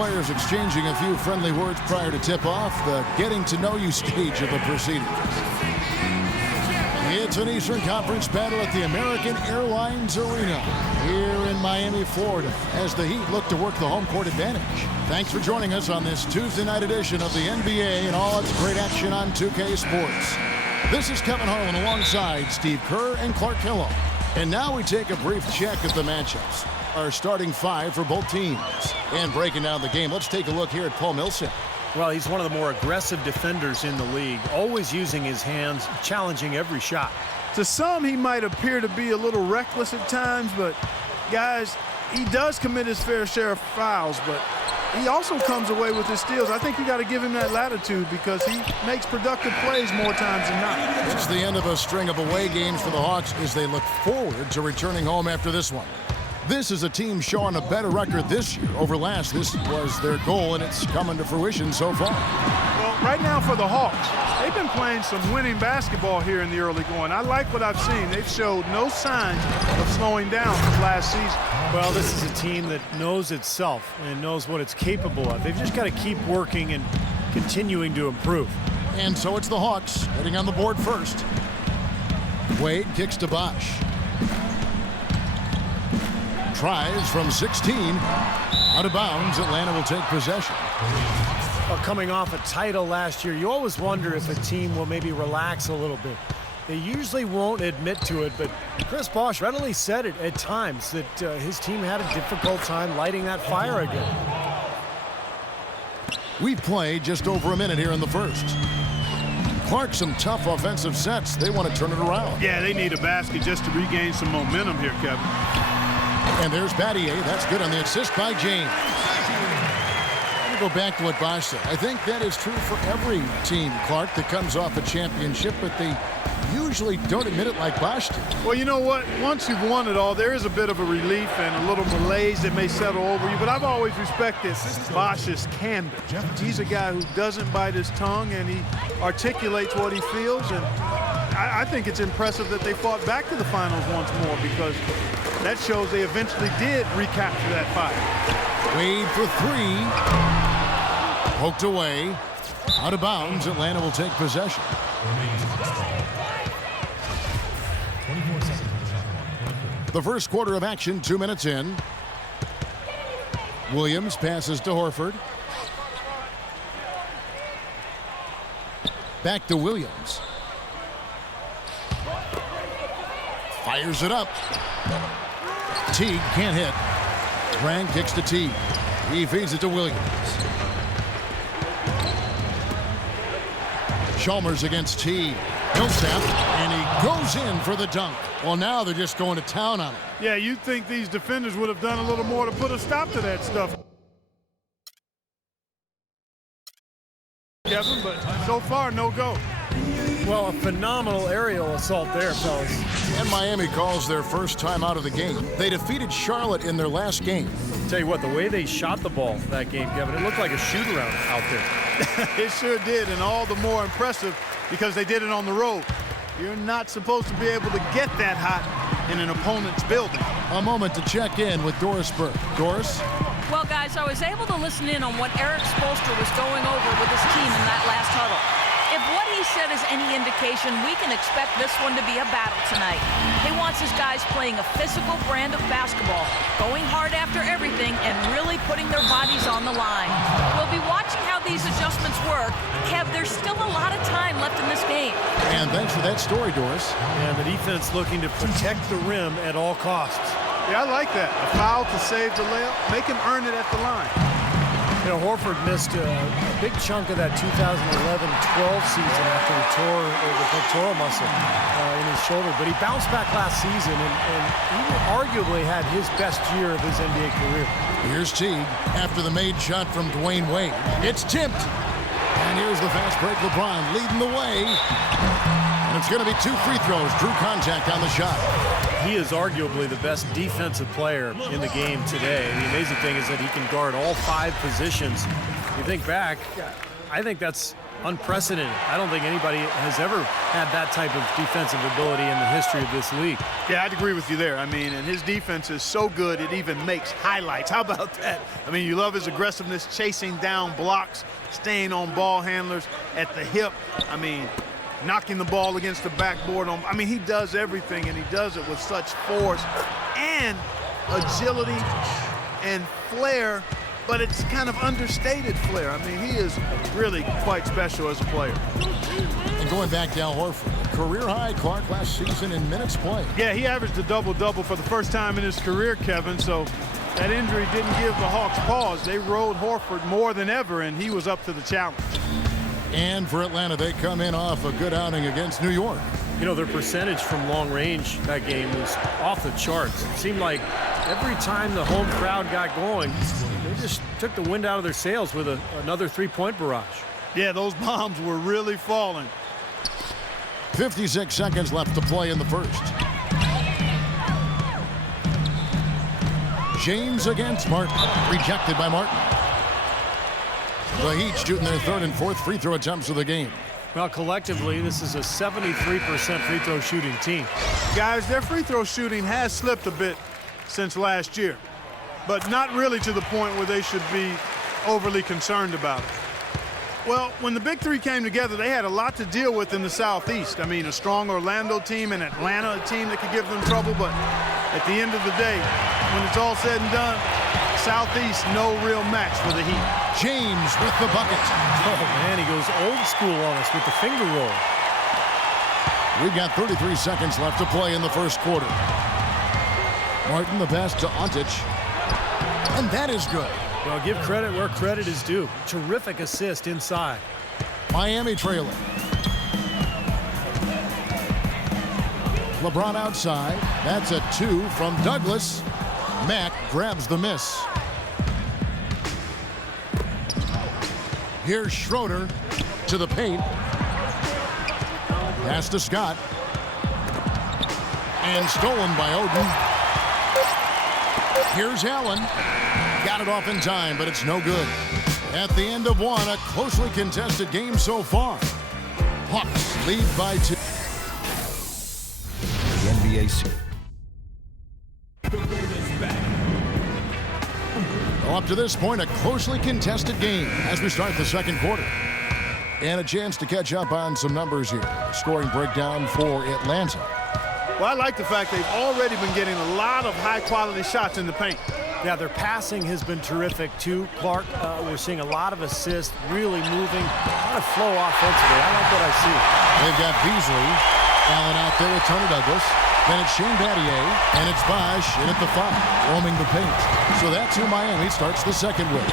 players exchanging a few friendly words prior to tip-off, the getting-to-know-you stage of the proceedings. It's an Eastern Conference battle at the American Airlines Arena here in Miami, Florida, as the Heat look to work the home court advantage. Thanks for joining us on this Tuesday night edition of the NBA and all its great action on 2K Sports. This is Kevin Harlan alongside Steve Kerr and Clark Hillo. And now we take a brief check at the matchups. Our starting five for both teams. And breaking down the game, let's take a look here at Paul Millsap. Well, he's one of the more aggressive defenders in the league, always using his hands, challenging every shot. To some, he might appear to be a little reckless at times, but guys, he does commit his fair share of fouls, but he also comes away with his steals. I think you got to give him that latitude because he makes productive plays more times than not. It's the end of a string of away games for the Hawks as they look forward to returning home after this one. This is a team showing a better record this year over last. This was their goal, and it's coming to fruition so far. Well, right now for the Hawks, they've been playing some winning basketball here in the early going. I like what I've seen. They've showed no signs of slowing down from last season. Well, this is a team that knows itself and knows what it's capable of. They've just got to keep working and continuing to improve. And so it's the Hawks heading on the board first. Wade kicks to Bosh. Tries from 16. Out of bounds, Atlanta will take possession. Well, coming off a title last year, you always wonder if a team will maybe relax a little bit. They usually won't admit to it, but Chris Bosh readily said it at times that his team had a difficult time lighting that fire again. We've played just over a minute here in the first. Clark, some tough offensive sets. They want to turn it around. Yeah, they need a basket just to regain some momentum here, Kevin. And there's Battier. That's good on the assist by James. Let me go back to what Bosh said. I think that is true for every team, Clark, that comes off a championship, but they usually don't admit it like Bosh did. Well, you know what? Once you've won it all, there is a bit of a relief and a little malaise that may settle over you, but I've always respected Bosh's candor. He's a guy who doesn't bite his tongue, and he articulates what he feels, and I think it's impressive that they fought back to the finals once more because that shows they eventually did recapture that fight. Wade for three. Poked away. Out of bounds. Atlanta will take possession. The first quarter of action, 2 minutes in. Williams passes to Horford. Back to Williams. Fires it up. Teague can't hit. Grant kicks to Teague. He feeds it to Williams. Chalmers against Teague. Millsap, and he goes in for the dunk. Well, now they're just going to town on it. Yeah, you'd think these defenders would have done a little more to put a stop to that stuff, Kevin, but so far, no go. Well, a phenomenal aerial assault there, fellas. And Miami calls their first time out of the game. They defeated Charlotte in their last game. Tell you what, the way they shot the ball that game, Kevin, it looked like a shoot-around out there. It sure did, and all the more impressive because they did it on the road. You're not supposed to be able to get that hot in an opponent's building. A moment to check in with Doris Burke. Doris? Well, guys, I was able to listen in on what Eric Spoelstra was going over with his team in that last huddle. If what he said is any indication, we can expect this one to be a battle tonight. He wants his guys playing a physical brand of basketball, going hard after everything, and really putting their bodies on the line. We'll be watching how these adjustments work. Kev, there's still a lot of time left in this game. And thanks for that story, Doris. And the defense looking to protect the rim at all costs. Yeah, I like that. A foul to save the layup. Make him earn it at the line. You know, Horford missed a big chunk of that 2011-12 season after he tore the pectoral muscle in his shoulder. But he bounced back last season and he arguably had his best year of his NBA career. Here's Teague after the made shot from Dwayne Wade. It's tipped. And here's the fast break. LeBron leading the way. And it's going to be 2 free throws. Drew contact on the shot. He is arguably the best defensive player in the game today. The amazing thing is that he can guard all 5 positions. You think back, I think that's unprecedented. I don't think anybody has ever had that type of defensive ability in the history of this league. Yeah, I'd agree with you there. I mean, and his defense is so good it even makes highlights. How about that? I mean, you love his aggressiveness, chasing down blocks, staying on ball handlers at the hip. I mean, knocking the ball against the backboard. I mean, he does everything, and he does it with such force and agility and flair, but it's kind of understated flair. I mean, he is really quite special as a player. And going back to Al Horford, career high, Clark, last season in minutes played. Yeah, he averaged a double-double for the first time in his career, Kevin, so that injury didn't give the Hawks pause. They rode Horford more than ever, and he was up to the challenge. And for Atlanta, they come in off a good outing against New York. You know, their percentage from long range that game was off the charts. It seemed like every time the home crowd got going, they just took the wind out of their sails with another three-point barrage. Yeah, those bombs were really falling. 56 seconds left to play in the first. James against Martin. Rejected by Martin. The Heat shooting their third and fourth free throw attempts of the game. Well, collectively, this is a 73% free throw shooting team. Guys, their free throw shooting has slipped a bit since last year, but not really to the point where they should be overly concerned about it. Well, when the Big Three came together, they had a lot to deal with in the Southeast. I mean, a strong Orlando team and Atlanta, a team that could give them trouble, but at the end of the day, when it's all said and done, Southeast, no real match for the Heat. James with the bucket. Oh, man, he goes old school on us with the finger roll. We've got 33 seconds left to play in the first quarter. Martin the pass to Ontic. And that is good. Well, give credit where credit is due. Terrific assist inside. Miami trailing. LeBron outside. That's a 2 from Douglas. Mack grabs the miss. Here's Schroeder to the paint. Pass to Scott. And stolen by Oden. Here's Allen. Got it off in time, but it's no good. At the end of one, a closely contested game so far. Hawks lead by 2. The NBA. Well, up to this point, a closely contested game as we start the second quarter. And a chance to catch up on some numbers here. Scoring breakdown for Atlanta. Well, I like the fact they've already been getting a lot of high-quality shots in the paint. Yeah, their passing has been terrific, too. Clark, we're seeing a lot of assists, really moving, a lot of flow offensively. I like what I see. They've got Beasley, Allen out there with Tony Douglas. Then it's Shane Battier, and it's Bosh in at the 5, roaming the paint. So that's who Miami starts the second with.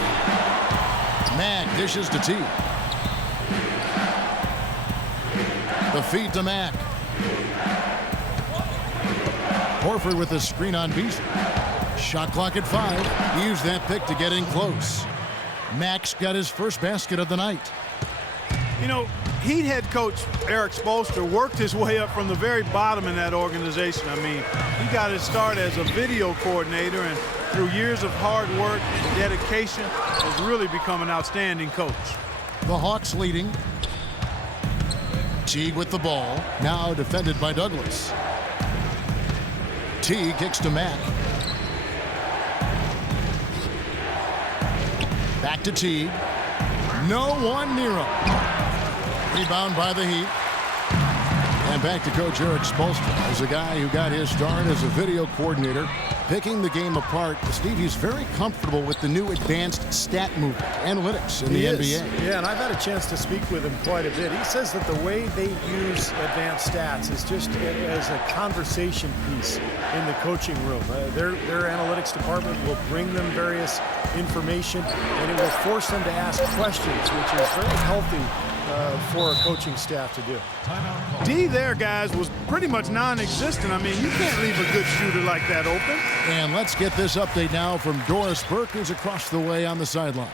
Mack dishes to T. The feed to Mack. Horford with the screen on Beasley. Shot clock at 5. He used that pick to get in close. Mack's got his first basket of the night. You know, Heat head coach Eric Spoelstra worked his way up from the very bottom in that organization. I mean, he got his start as a video coordinator, and through years of hard work and dedication, has really become an outstanding coach. The Hawks leading. Teague with the ball, now defended by Douglas. Teague kicks to Mack. Back to Teague. No one near him. Rebound by the Heat. And back to Coach Eric Spoelstra. As a guy who got his start as a video coordinator, picking the game apart. Steve, he's very comfortable with the new advanced stat movement, analytics in the NBA. Yeah, and I've had a chance to speak with him quite a bit. He says that the way they use advanced stats is just as a conversation piece in the coaching room. Their analytics department will bring them various information, and it will force them to ask questions, which is very healthy for a coaching staff to do. D there, guys, was pretty much non-existent. I mean, you can't leave a good shooter like that open. And let's get this update now from Doris Burke, who's across the way on the sideline.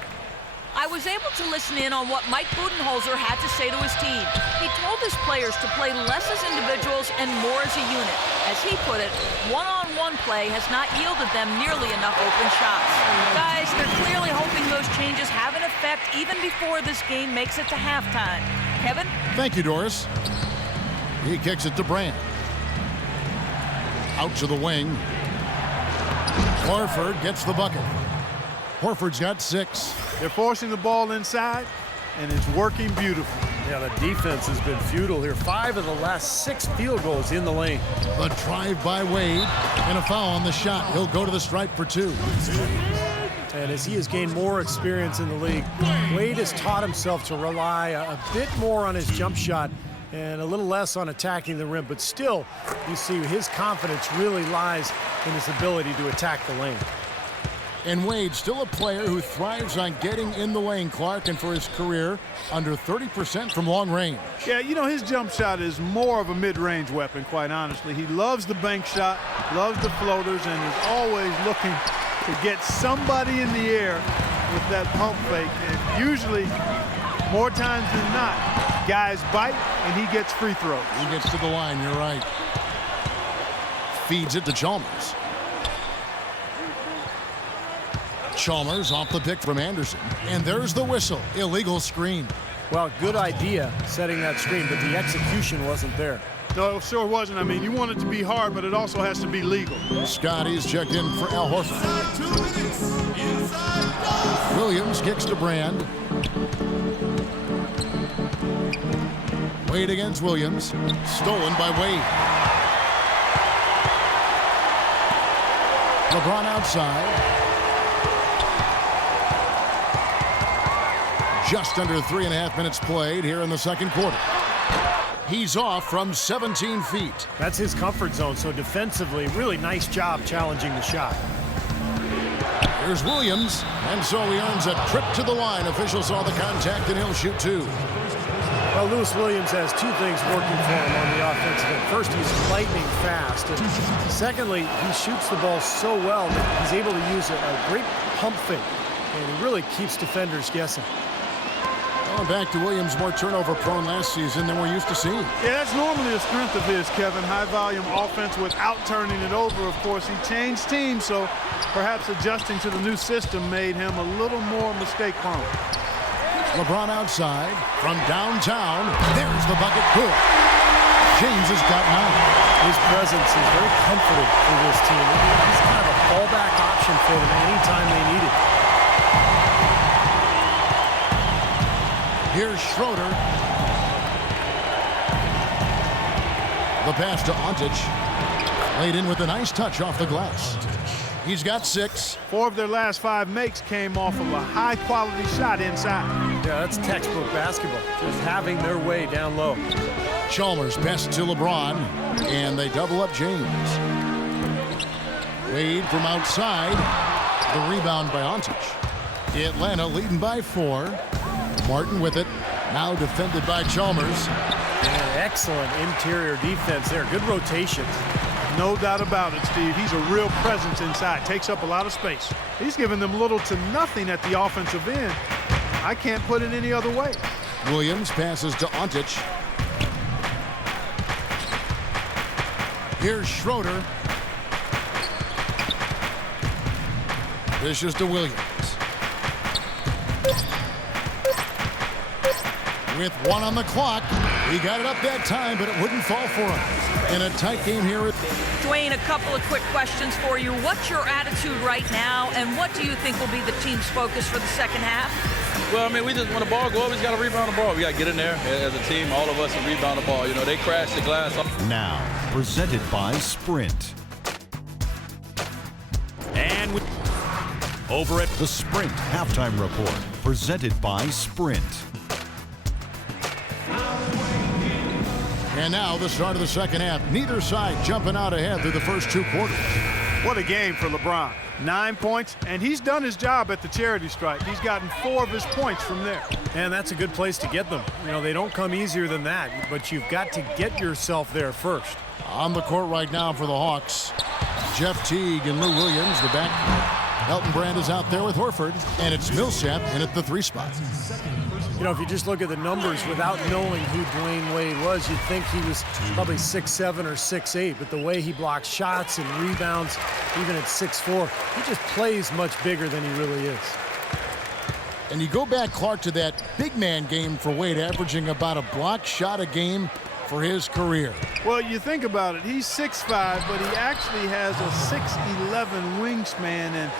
I was able to listen in on what Mike Budenholzer had to say to his team. He told his players to play less as individuals and more as a unit. As he put it, one-on-one play has not yielded them nearly enough open shots. Guys, they're clearly hoping those changes have an effect expect even before this game makes it to halftime. Kevin? Thank you, Doris. He kicks it to Brand. Out to the wing. Horford gets the bucket. Horford's got 6. They're forcing the ball inside, and it's working beautifully. Yeah, the defense has been futile here. 5 of the last 6 field goals in the lane. The drive by Wade and a foul on the shot. He'll go to the stripe for 2. And as he has gained more experience in the league, Wade has taught himself to rely a bit more on his jump shot and a little less on attacking the rim. But still, you see his confidence really lies in his ability to attack the lane. And Wade, still a player who thrives on getting in the lane, Clark, and for his career, under 30% from long range. Yeah, you know, his jump shot is more of a mid-range weapon, quite honestly. He loves the bank shot, loves the floaters, and is always looking to get somebody in the air with that pump fake. And usually, more times than not, guys bite and he gets free throws. He gets to the line, you're right. Feeds it to Chalmers. Chalmers off the pick from Anderson. And there's the whistle. Illegal screen. Well, good idea setting that screen, but the execution wasn't there. No, it sure wasn't. I mean, you want it to be hard, but it also has to be legal. Scotty's checked in for Al Horford. Williams kicks to Brand. Wade against Williams. Stolen by Wade. LeBron outside. Just under 3.5 minutes played here in the second quarter. He's off from 17 feet. That's his comfort zone, so defensively, really nice job challenging the shot. Here's Williams, and so he earns a trip to the line. Officials saw the contact, and he'll shoot 2. Well, Lewis Williams has 2 things working for him on the offensive end. First, he's lightning fast, and secondly, he shoots the ball so well that he's able to use a great pump fake, and he really keeps defenders guessing. Going back to Williams, more turnover-prone last season than we're used to seeing. Yeah, that's normally a strength of his, Kevin. High-volume offense without turning it over. Of course, he changed teams, so perhaps adjusting to the new system made him a little more mistake-prone. LeBron outside from downtown. There's the bucket. Good. James has got 9. His presence is very comforting for this team. He's kind of a fallback option for them anytime they need it. Here's Schroeder. The pass to Ontic. Laid in with a nice touch off the glass. He's got 6. 4 of their last 5 makes came off of a high-quality shot inside. Yeah, that's textbook basketball. Just having their way down low. Chalmers best to LeBron, and they double up James. Wade from outside. The rebound by Ontic. Atlanta leading by 4. Martin with it. Now defended by Chalmers. And excellent interior defense there. Good rotations. No doubt about it, Steve. He's a real presence inside. Takes up a lot of space. He's giving them little to nothing at the offensive end. I can't put it any other way. Williams passes to Ontic. Here's Schroeder. Dishes to Williams. With 1 on the clock, he got it up that time, but it wouldn't fall for him. In a tight game here. Dwayne, a couple of quick questions for you. What's your attitude right now, and what do you think will be the team's focus for the second half? Well, I mean, we just want the ball go up. We just got to rebound the ball. We got to get in there as a team, all of us, and rebound the ball. You know, they crash the glass. Now, presented by Sprint. And over at the Sprint Halftime Report, presented by Sprint. And now the start of the second half. Neither side jumping out ahead through the first 2 quarters. What a game for LeBron. 9 points, and he's done his job at the charity stripe. He's gotten 4 of his points from there. And that's a good place to get them. You know, they don't come easier than that, but you've got to get yourself there first. On the court right now for the Hawks, Jeff Teague and Lou Williams, the back. Elton Brand is out there with Horford, and it's Millsap in at the 3 spot. You know, if you just look at the numbers without knowing who Dwayne Wade was, you'd think he was probably 6'7" or 6'8", but the way he blocks shots and rebounds, even at 6'4", he just plays much bigger than he really is. And you go back, Clark, to that big man game for Wade, averaging about a block shot a game for his career. Well, you think about it. He's 6'5", but he actually has a 6'11" wingspan, and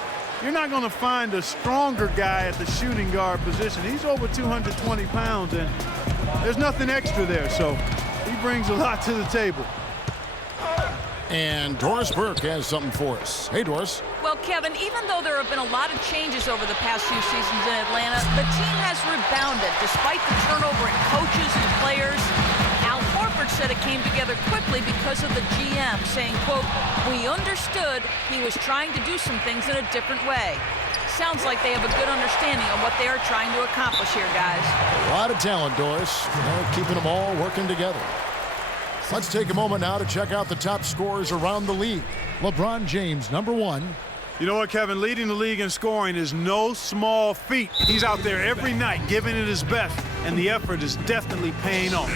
you're not going to find a stronger guy at the shooting guard position. He's over 220 pounds, and there's nothing extra there, so he brings a lot to the table. And Doris Burke has something for us. Hey, Doris. Well, Kevin, even though there have been a lot of changes over the past few seasons in Atlanta, the team has rebounded despite the turnover in coaches and players. Al Horford said it came together quickly because of the GM, saying, quote, "We understood he was trying to do some things in a different way." Sounds like they have a good understanding of what they are trying to accomplish here, guys. A lot of talent, Doris. They're keeping them all working together. Let's take a moment now to check out the top scorers around the league. LeBron James, #1. You know what, Kevin? Leading the league in scoring is no small feat. He's out there every night giving it his best, and the effort is definitely paying off.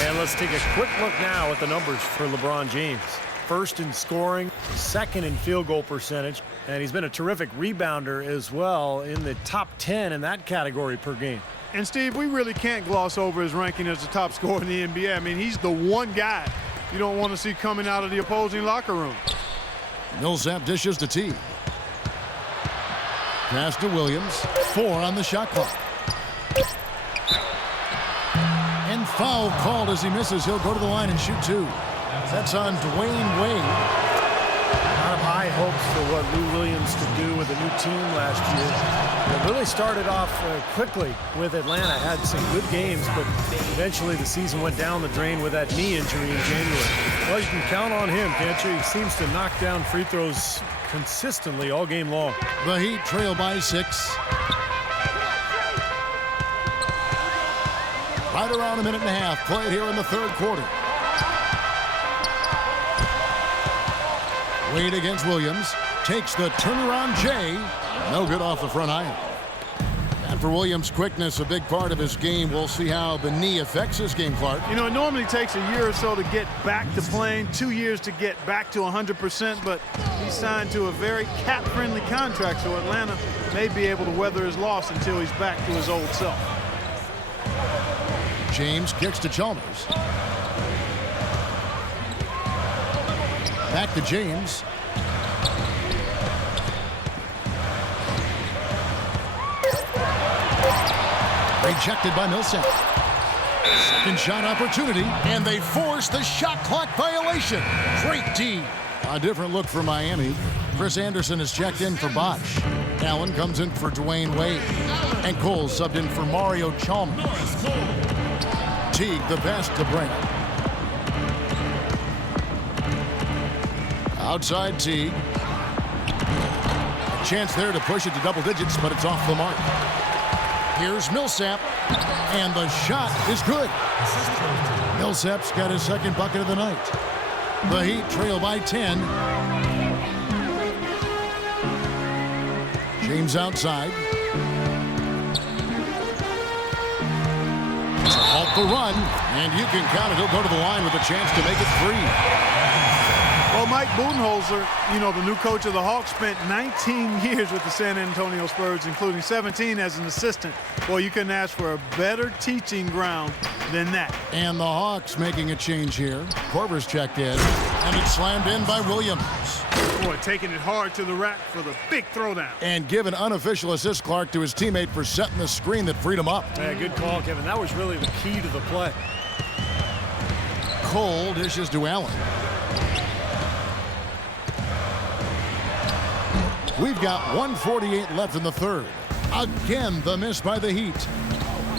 And let's take a quick look now at the numbers for LeBron James. First in scoring, second in field goal percentage, and he's been a terrific rebounder as well, in the top 10 in that category per game. And, Steve, we really can't gloss over his ranking as the top scorer in the NBA. I mean, he's the one guy you don't want to see coming out of the opposing locker room. Millsap dishes to T. Pass to Williams. 4 on the shot clock. And foul called as he misses. He'll go to the line and shoot 2. That's on Dwayne Wade. A lot of high hopes for what Lou Williams could do with a new team last year. It really started off quickly with Atlanta, had some good games, but eventually the season went down the drain with that knee injury in January. Well, you can count on him, can't you? He seems to knock down free throws consistently all game long. The Heat trail by 6. Right around a minute and a half played here in the third quarter. Wade against Williams. Takes the turnaround J. No good off the front iron. And for Williams' quickness, a big part of his game. We'll see how the knee affects his game, Clark. You know, it normally takes a year or so to get back to playing, 2 years to get back to 100%, but he's signed to a very cap-friendly contract, so Atlanta may be able to weather his loss until he's back to his old self. James kicks to Chalmers. Back to James. Rejected by Millsap. Second shot opportunity, and they force the shot clock violation. Great D. A different look for Miami. Chris Anderson is checked in for Bosh. Allen comes in for Dwayne Wade. And Cole subbed in for Mario Chalmers. Teague the best to Brand. Outside Teague. A chance there to push it to double digits, but it's off the mark. Here's Millsap, and the shot is good. Millsap's got his second bucket of the night. The Heat trail by 10. James outside. To halt the run, and you can count it. He'll go to the line with a chance to make it 3. Well, Mike Budenholzer, you know, the new coach of the Hawks, spent 19 years with the San Antonio Spurs, including 17 as an assistant. Well, you couldn't ask for a better teaching ground than that. And the Hawks making a change here. Korver's checked in, and it's slammed in by Williams. Boy, taking it hard to the rack for the big throwdown. And give an unofficial assist, Clark, to his teammate for setting the screen that freed him up. Yeah, good call, Kevin. That was really the key to the play. Cole dishes to Allen. We've got 1:48 left in the third. Again, the miss by the Heat.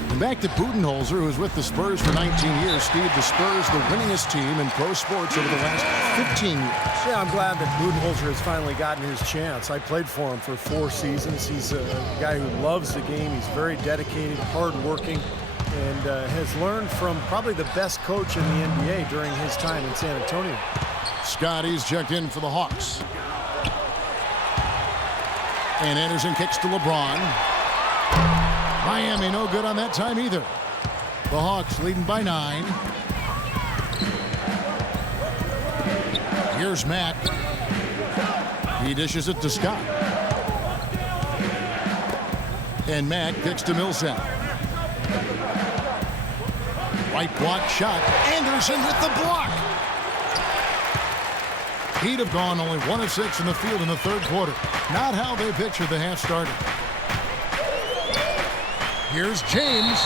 And back to Budenholzer, who was with the Spurs for 19 years. Steve, the Spurs, the winningest team in pro sports over the last 15 years. Yeah, I'm glad that Budenholzer has finally gotten his chance. I played for him for 4 seasons. He's a guy who loves the game. He's very dedicated, hardworking, and has learned from probably the best coach in the NBA during his time in San Antonio. Scotty's checked in for the Hawks. And Anderson kicks to LeBron. Miami no good on that time either. The Hawks leading by 9. Here's Mack. He dishes it to Scott. And Mack kicks to Millsap. Right block shot. Anderson with the block. Heat have gone only 1 of 6 in the field in the third quarter. Not how they pictured the half started. Here's James.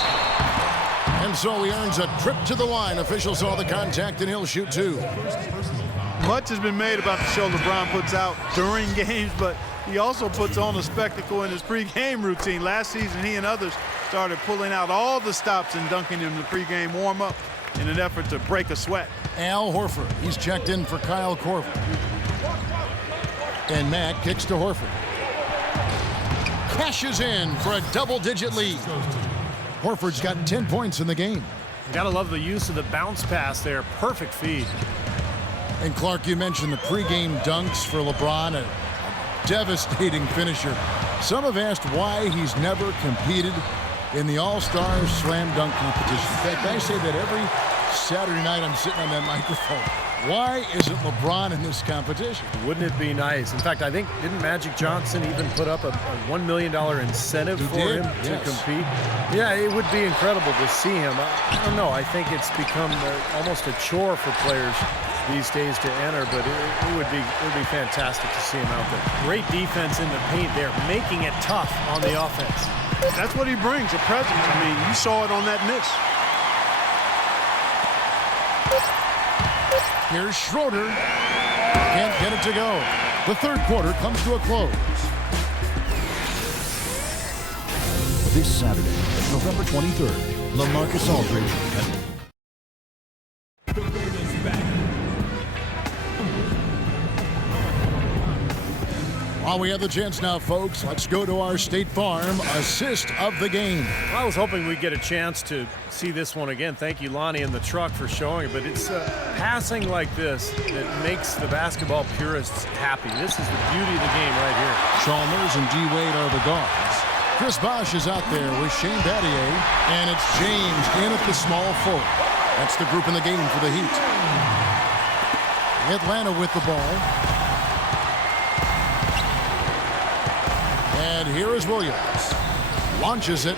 And so he earns a trip to the line. Officials saw the contact and he'll shoot 2. Much has been made about the show LeBron puts out during games, but he also puts on a spectacle in his pregame routine. Last season, he and others started pulling out all the stops and dunking in the pregame warm-up in an effort to break a sweat. Al Horford. He's checked in for Kyle Korver. And Mack kicks to Horford. Cashes in for a double-digit lead. Horford's got 10 points in the game. You gotta love the use of the bounce pass there. Perfect feed. And Clark, you mentioned the pregame dunks for LeBron, a devastating finisher. Some have asked why he's never competed in the All-Star Slam Dunk competition. In fact, I say that every Saturday night I'm sitting on that microphone. Why isn't LeBron in this competition? Wouldn't it be nice? In fact, I think, didn't Magic Johnson even put up a $1 million incentive for him to compete? Yeah, it would be incredible to see him. I don't know. I think it's become almost a chore for players these days to enter, but it would be fantastic to see him out there. Great defense in the paint there, making it tough on the offense. That's what he brings, a presence. I mean, you saw it on that miss. Here's Schroeder. Can't get it to go. The third quarter comes to a close. This Saturday, November 23rd, LaMarcus Aldridge. While we have the chance now, folks, let's go to our State Farm assist of the game. I was hoping we'd get a chance to see this one again. Thank you, Lonnie, and the truck for showing it. But it's passing like this that makes the basketball purists happy. This is the beauty of the game right here. Chalmers and D-Wade are the guards. Chris Bosh is out there with Shane Battier, and it's James in at the small forward. That's the group in the game for the Heat. Atlanta with the ball. And here is Williams. Launches it.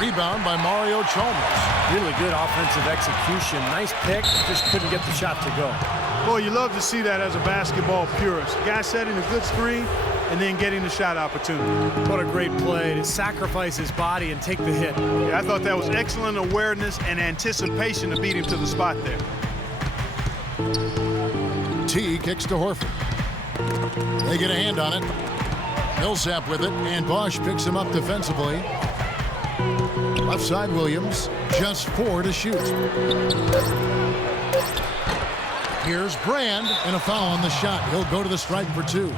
Rebound by Mario Chalmers. Really good offensive execution. Nice pick. Just couldn't get the shot to go. Boy, you love to see that as a basketball purist. Guy setting a good screen and then getting the shot opportunity. What a great play to sacrifice his body and take the hit. Yeah, I thought that was excellent awareness and anticipation to beat him to the spot there. T kicks to Horford. They get a hand on it. Millsap with it, and Bosh picks him up defensively. Left side, Williams. Just 4 to shoot. Here's Brand, and a foul on the shot. He'll go to the stripe for 2.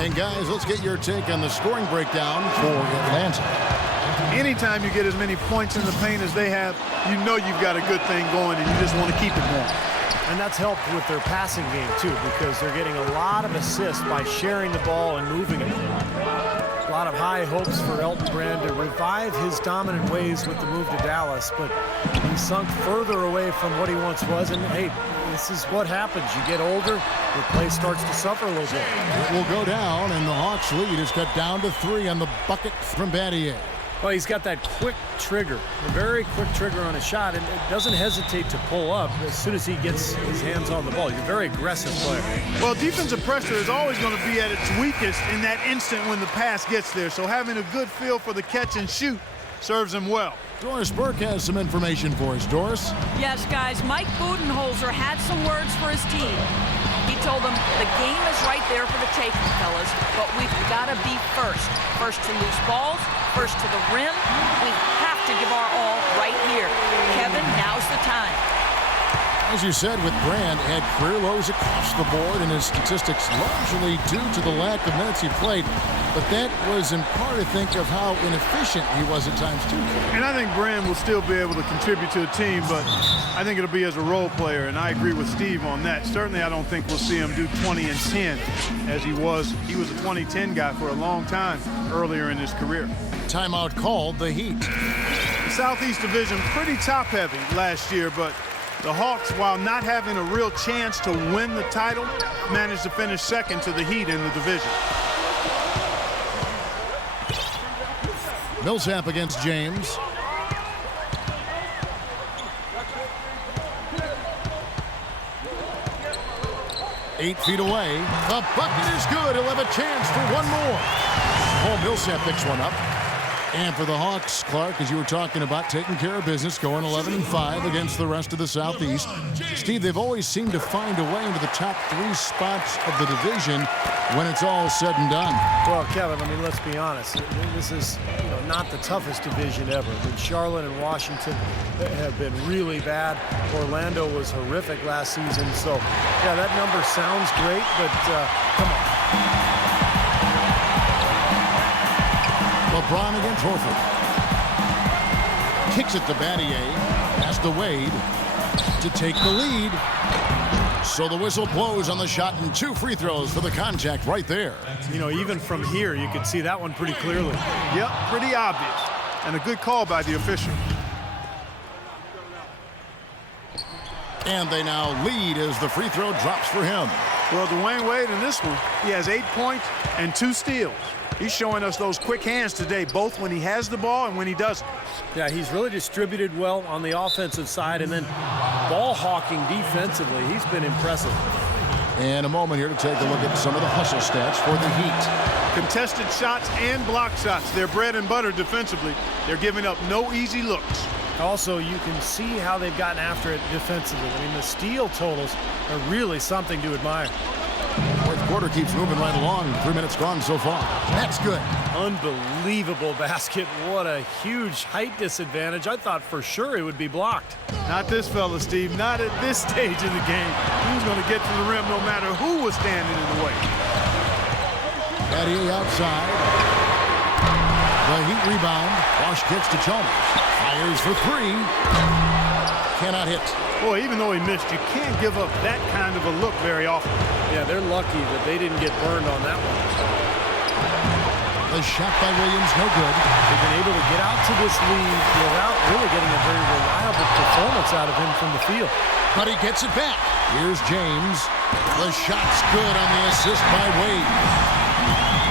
And guys, let's get your take on the scoring breakdown for Atlanta. Anytime you get as many points in the paint as they have, you know you've got a good thing going, and you just want to keep it going. And that's helped with their passing game, too, because they're getting a lot of assists by sharing the ball and moving it. A lot of high hopes for Elton Brand to revive his dominant ways with the move to Dallas, but he sunk further away from what he once was. And, hey, this is what happens. You get older, your play starts to suffer a little bit. It will go down, and the Hawks' lead is cut down to 3 on the bucket from Battier. Well, he's got that quick trigger, a very quick trigger on his shot, and doesn't hesitate to pull up as soon as he gets his hands on the ball. He's a very aggressive player. Well, defensive pressure is always going to be at its weakest in that instant when the pass gets there, so having a good feel for the catch and shoot serves him well. Doris Burke has some information for us. Doris? Yes, guys, Mike Budenholzer had some words for his team. He told them, the game is right there for the taking, fellas, but we've got to be first. First to loose balls, first to the rim. We have to give our all right here. Kevin, now's the time. As you said, with Brand, had career lows across the board, and his statistics largely due to the lack of minutes he played. But that was in part, I think, of how inefficient he was at times, too. And I think Brand will still be able to contribute to the team, but I think it'll be as a role player, and I agree with Steve on that. Certainly, I don't think we'll see him do 20 and 10 as he was. He was a 20-10 guy for a long time earlier in his career. Timeout called the Heat. The Southeast Division pretty top-heavy last year, but the Hawks, while not having a real chance to win the title, managed to finish second to the Heat in the division. Millsap against James. Eight feet away. The bucket is good. He'll have a chance for one more. Oh, Millsap picks one up. And for the Hawks, Clark, as you were talking about, taking care of business, going 11-5 against the rest of the Southeast. Steve, they've always seemed to find a way into the top 3 spots of the division when it's all said and done. Well, Kevin, I mean, let's be honest. This is not the toughest division ever. I mean, Charlotte and Washington have been really bad. Orlando was horrific last season. So, yeah, that number sounds great, but come on. LeBron against Horford. Kicks it to Battier. Pass to Wade to take the lead. So the whistle blows on the shot and 2 free throws for the contact right there. Even from here, you could see that one pretty clearly. Yep, pretty obvious. And a good call by the official. And they now lead as the free throw drops for him. Well, Dwayne Wade in this one, he has 8 points and 2 steals. He's showing us those quick hands today, both when he has the ball and when he doesn't. Yeah, he's really distributed well on the offensive side, and then ball hawking defensively. He's been impressive. And a moment here to take a look at some of the hustle stats for the Heat. Contested shots and block shots. They're bread and butter defensively. They're giving up no easy looks. Also, you can see how they've gotten after it defensively. I mean, the steal totals are really something to admire. Fourth quarter keeps moving right along. 3 minutes gone so far. That's good. Unbelievable basket. What a huge height disadvantage. I thought for sure it would be blocked. Not this fella, Steve. Not at this stage of the game. He was going to get to the rim no matter who was standing in the way. Battier outside. The Heat rebound. Bosch kicks to Chalmers. Fires for 3. Cannot hit. Boy, even though he missed, you can't give up that kind of a look very often. Yeah, they're lucky that they didn't get burned on that one. The shot by Williams, no good. They've been able to get out to this lead without really getting a very reliable performance out of him from the field. But he gets it back. Here's James. The shot's good on the assist by Wade.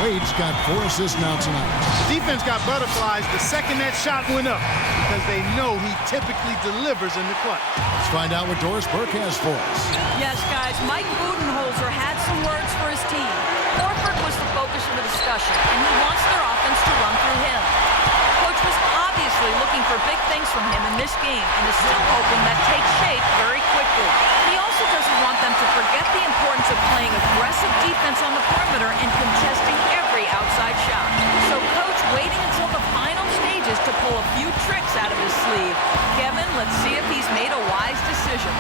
Wade's got 4 assists now tonight. The defense got butterflies the second that shot went up because they know he typically delivers in the clutch. Let's find out what Doris Burke has for us. Yes, guys, Mike Budenholzer had some words for his team. Horford was the focus of the discussion, and he wants their offense to run through him. Coach was obviously looking for big things from him in this game and is still hoping that takes shape very quickly. He also doesn't want them to forget the importance of playing aggressive defense on the perimeter and contesting every outside shot. So Coach waiting until the final stages to pull a few tricks out of his sleeve. Kevin, let's see if he's made a wise decision.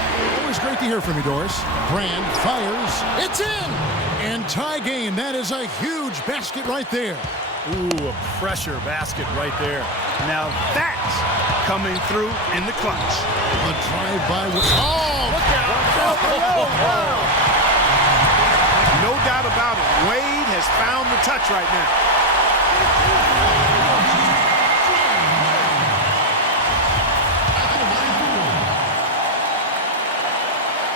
Always great to hear from you, Doris. Brand fires. It's in! And tie game. That is a huge basket right there. Ooh, a pressure basket right there. Now that's coming through in the clutch. A drive by. Oh, look out! No doubt about it. Wade has found the touch right now.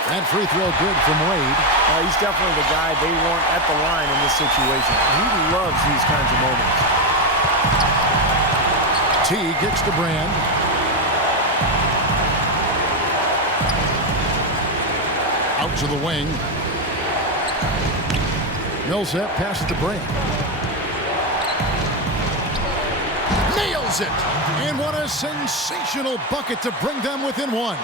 That free throw good from Wade. He's definitely the guy they want at the line in this situation. He loves these kinds of moments. T gets to Brand. Out to the wing. Millsap passes to Brand. Nails it! And what a sensational bucket to bring them within 1.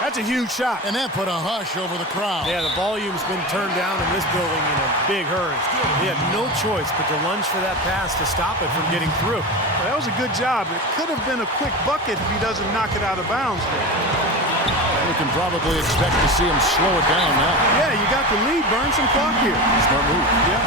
That's a huge shot. And that put a hush over the crowd. Yeah, the volume's been turned down in this building in a big hurry. They had no choice but to lunge for that pass to stop it from getting through. Well, that was a good job. It could have been a quick bucket if he doesn't knock it out of bounds there. We can probably expect to see him slow it down now. Yeah, you got the lead. Burn some clock here. Smart move. Yeah.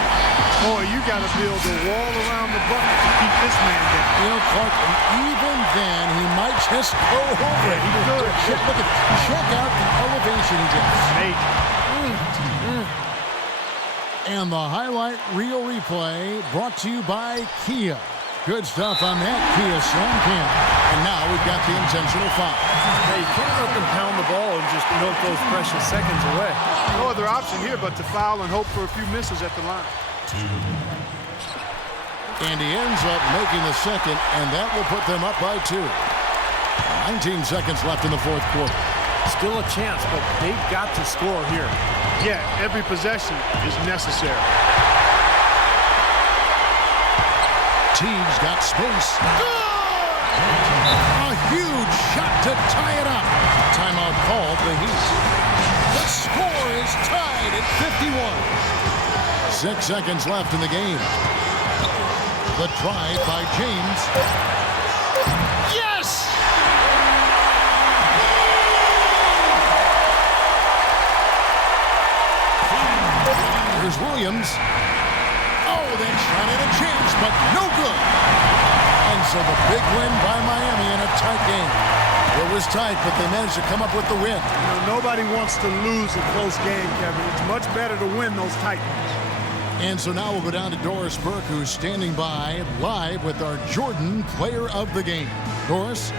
Boy, you got to build a wall around the bucket to keep this man down. Clark, and even then, he might just go over it. He could. Look at, check out the elevation he gets. And the highlight reel replay brought to you by Kia. Good stuff on that Kia Slam Cam. And now we've got the intentional foul. Hey, you can't let them pound the ball and just milk those precious seconds away. No other option here but to foul and hope for a few misses at the line. And he ends up making the second, and that will put them up by 2. 19 seconds left in the fourth quarter. Still a chance, but they've got to score here. Yeah, every possession is necessary. Teague's got space. Good! A huge shot to tie it up. Timeout called the Heat. The score is tied at 51. 6 seconds left in the game. The drive by James. Yes! Here's Williams. Oh, that shot had a chance, but no good. And so the big win by Miami in a tight game. It was tight, but they managed to come up with the win. You know, nobody wants to lose a close game, Kevin. It's much better to win those tight ones. And so now we'll go down to Doris Burke, who's standing by live with our Jordan Player of the Game. Doris?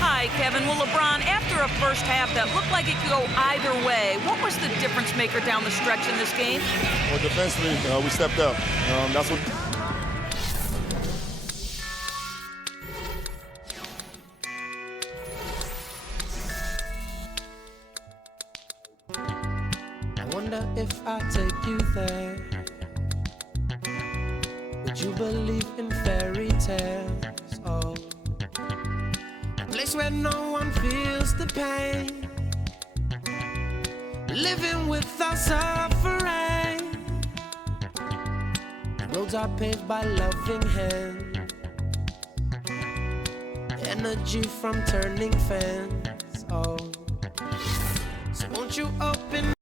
Hi, Kevin. Well, LeBron, after a first half that looked like it could go either way, what was the difference maker down the stretch in this game? Well, defensively, we stepped up. That's what. If I take you there, would you believe in fairy tales? Oh, a place where no one feels the pain, living without suffering. Roads are paved by loving hands, energy from turning fans. Oh, so won't you open